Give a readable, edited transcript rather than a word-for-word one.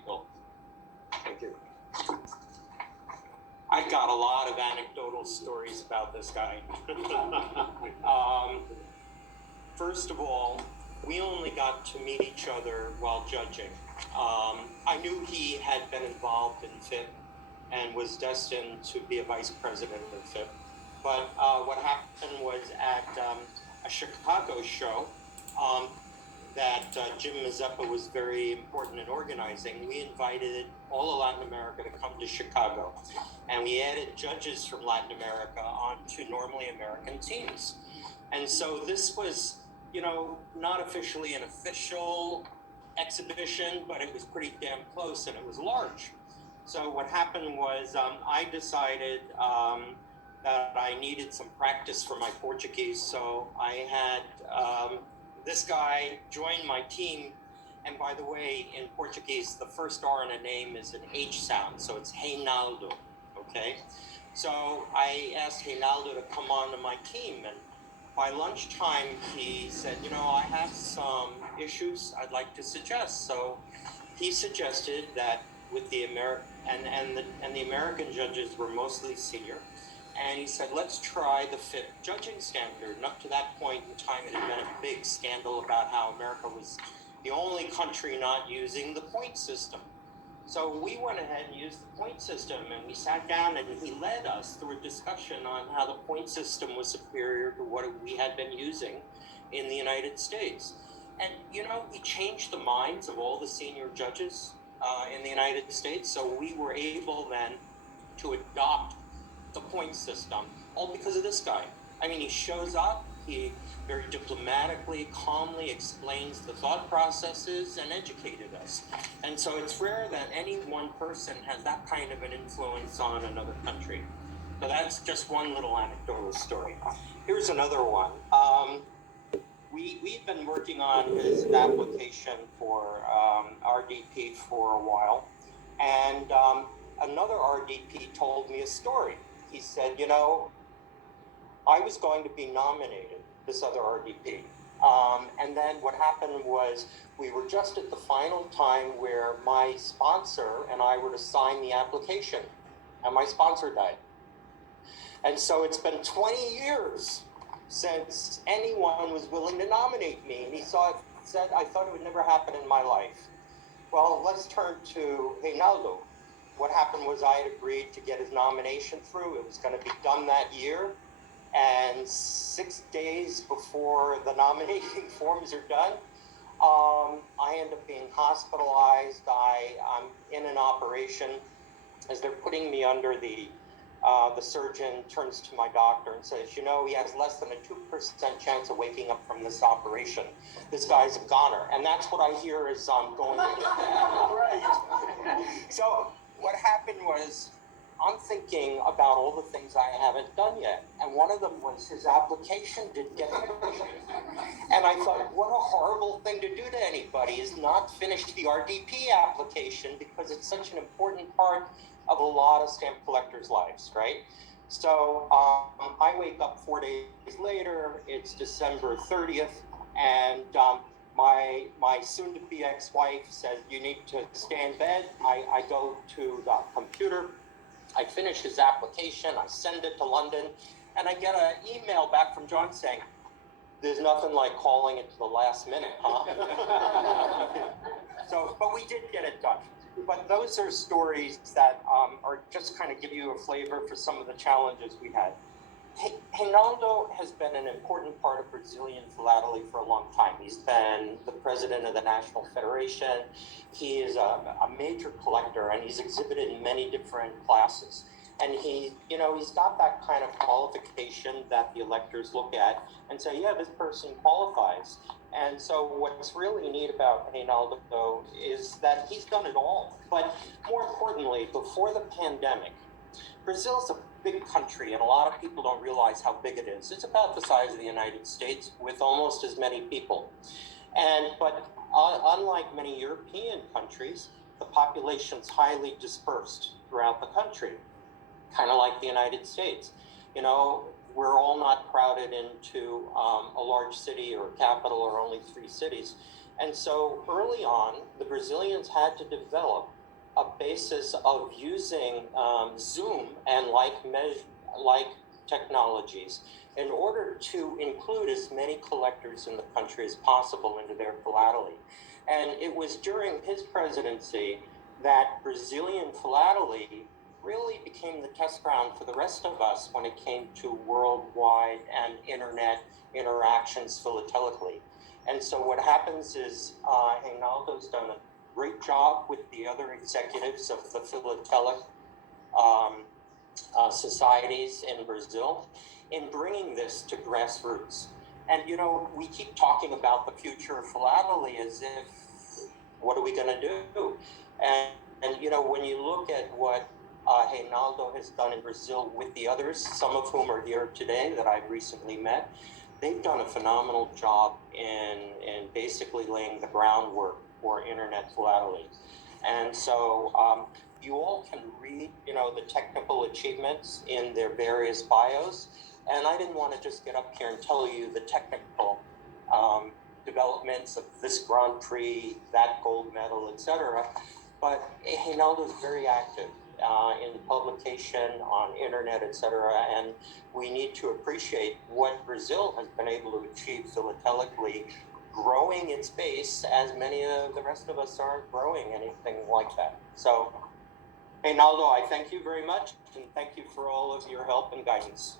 people. Thank you. I've got a lot of anecdotal stories about this guy. First of all, we only got to meet each other while judging. I knew he had been involved in FIP and was destined to be a vice president of FIP. But what happened was at a Chicago show that Jim Mazeppa was very important in organizing, we invited all of Latin America to come to Chicago. And we added judges from Latin America onto normally American teams. And so this was, you know, not officially an official exhibition, but it was pretty damn close and it was large. So what happened was I decided that I needed some practice for my Portuguese. So I had this guy join my team. And by the way, in Portuguese, the first R in a name is an H sound. So it's Reinaldo, okay? So I asked Reinaldo to come on to my team. And by lunchtime, he said, you know, I have some issues I'd like to suggest. So he suggested that with the the American judges were mostly senior. And he said, let's try the FIP judging standard. And up to that point in time, it had been a big scandal about how America was the only country not using the point system. So we went ahead and used the point system, and we sat down and he led us through a discussion on how the point system was superior to what we had been using in the United States. And, you know, he changed the minds of all the senior judges in the United States. So we were able then to adopt the point system, all because of this guy. I mean, he shows up, he very diplomatically, calmly explains the thought processes and educated us. And so it's rare that any one person has that kind of an influence on another country. So that's just one little anecdotal story. Here's another one. We've been working on his application for RDP for a while, and another RDP told me a story. He said, you know, I was going to be nominated, this other RDP. And then what happened was we were just at the final time where my sponsor and I were to sign the application, and my sponsor died. And so it's been 20 years since anyone was willing to nominate me. And he said, I thought it would never happen in my life. Well, let's turn to Reinaldo. What happened was I had agreed to get his nomination through. It was going to be done that year. And 6 days before the nominating forms are done, I end up being hospitalized. I'm in an operation. As they're putting me under, the surgeon turns to my doctor and says, you know, he has less than a 2% chance of waking up from this operation. This guy's a goner. And that's what I hear as I'm going to right. So what happened was, I'm thinking about all the things I haven't done yet. And one of them was his application didn't get finished. And I thought, what a horrible thing to do to anybody is not finish the RDP application, because it's such an important part of a lot of stamp collectors' lives, right? So I wake up 4 days later, it's December 30th, and my soon-to-be ex-wife says, you need to stay in bed. I go to the computer, I finish his application, I send it to London, and I get an email back from John saying, there's nothing like calling it to the last minute, huh? So, but we did get it done. But those are stories that are just kind of give you a flavor for some of the challenges we had. Reinaldo has been an important part of Brazilian philately for a long time. He's been the president of the National Federation. He is a major collector, and he's exhibited in many different classes. And he's got that kind of qualification that the electors look at and say, yeah, this person qualifies. And so what's really neat about Reinaldo, though, is that he's done it all. But more importantly, before the pandemic, Brazil's a big country, and a lot of people don't realize how big it is. It's about the size of the United States with almost as many people. But unlike many European countries, the population's highly dispersed throughout the country, kind of like the United States. You know, we're all not crowded into a large city or capital or only 3 cities. And so early on, the Brazilians had to develop a basis of using Zoom and like technologies in order to include as many collectors in the country as possible into their philately. And it was during his presidency that Brazilian philately really became the test ground for the rest of us when it came to worldwide and internet interactions philatelically. And so what happens is Reinaldo's done a great job with the other executives of the philatelic societies in Brazil in bringing this to grassroots. And, you know, we keep talking about the future of philately as if, what are we going to do? And, you know, when you look at what Reinaldo has done in Brazil with the others, some of whom are here today that I've recently met, they've done a phenomenal job in basically laying the groundwork for internet philately. And so you all can read, you know, the technical achievements in their various bios. And I didn't want to just get up here and tell you the technical developments of this Grand Prix, that gold medal, etc. But Reinaldo is very active in publication, on internet, etc. And we need to appreciate what Brazil has been able to achieve philatelically, growing its base as many of the rest of us aren't growing anything like that. So, Reinaldo, I thank you very much, and thank you for all of your help and guidance.